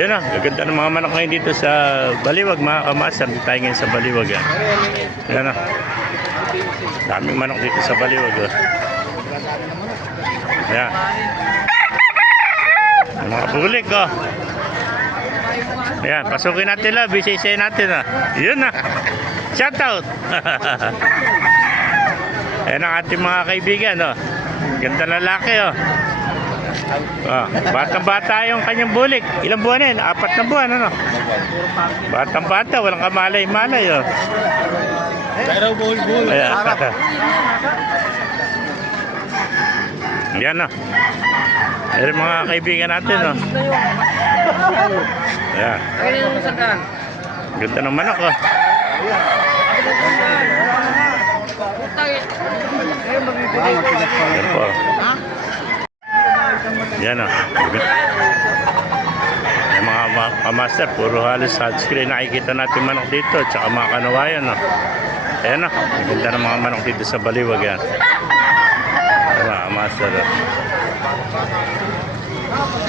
Yan ah, gaganda ng mga manok ngayon dito sa Baliwag, mga kamaster. Dito tayo ngayon sa Baliwag yan. Yan ah. Daming manok dito sa Baliwag oh. Yan. Mga bulik oh. Ayan, pasukin natin lang, bisisay natin ah. Yun ah. Shout out. Ayan ang ating mga kaibigan oh. Ganda lalaki oh. Batang-bata yung kanyang bulik. Ilang buwan na yun? 4 na buwan ano? Batang-bata, walang kamalay-malay oh. Ayan. Yan oh. Ayan mga kaibigan natin oh. Ayan. Ganda ng manok oh. Ayan po. Yan o. Yung mga kamaster, puro halos touchscreen nakikita natin manok dito. Tsaka mga kanawayan o. Ayan o. Ganda ng mga manok dito sa Baliwag yan. Mga kamaster o.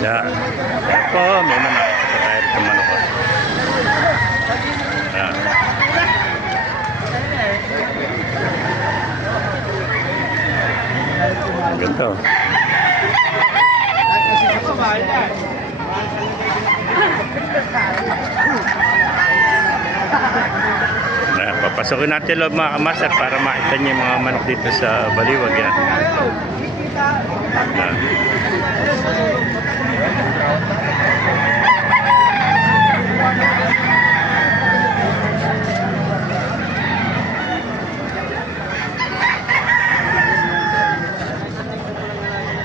Yan. Yan po. May manok. Tayo rin ng manok o. Yan. Ganda o. Papasukin natin loob mga kamaster para makita niyo yung mga manok dito sa Baliwag yan.